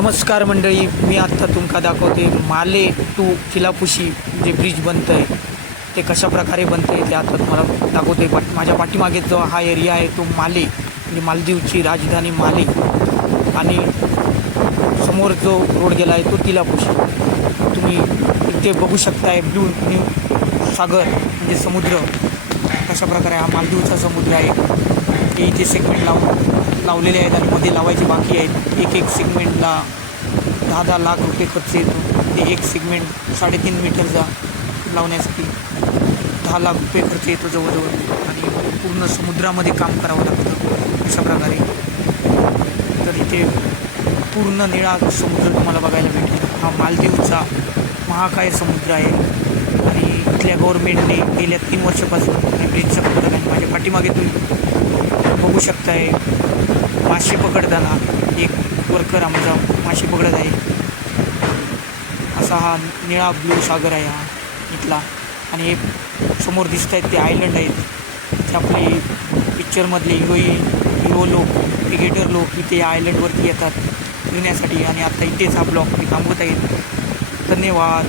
नमस्कार मंडळी, मी आत्ता तुमका दाखवते माले टू किलापुशी जे ब्रिज बनतं आहे ते कशा प्रकारे बनतं आहे ते आता तुम्हाला दाखवते. माझ्या पाठीमागे जो हा एरिया आहे तो माले म्हणजे मालदीवची राजधानी माले आणि समोर जो रोड गेला आहे तो किलापुशी. तुम्ही इथे बघू शकताय ब्लू सागर म्हणजे समुद्र कशा प्रकारे हा मालदीवचा समुद्र आहे. हे इथे सेगमेंट लावलेले आहेत आणि मध्ये लावायचे बाकी आहेत. एक सेगमेंटला 10-10 लाख रुपये खर्च येतो. ते एक सेगमेंट 3.5 मीटरचा लावण्यासाठी 10 लाख रुपये खर्च येतो जवळजवळ आणि पूर्ण समुद्रामध्ये काम करावं लागतं अशा प्रकारे. तर इथे पूर्ण निळा समुद्र तुम्हाला बघायला भेटेल. हा मालदीवचा महाकाय समुद्र आहे आणि इथल्या गव्हर्नमेंटने गेल्या 3 वर्षापासून या ब्रिजचा पकडत आहे. माझ्या पाठीमागे तुम्ही बघू शकताय मासे पकडताना एक वर्कर आमचा मासे पकडत आहे. असा हा निळा ब्लू सागर आहे हा इथला. आणि हे समोर दिसत आहेत ते आयलंड आहेत ते आपले पिक्चरमधले हिरो लोक क्रिकेटर लोक इथे या आयलंडवरती येतात फिरण्यासाठी. आणि आता इथेच हा ब्लॉग मी थांबवत आहे. धन्यवाद.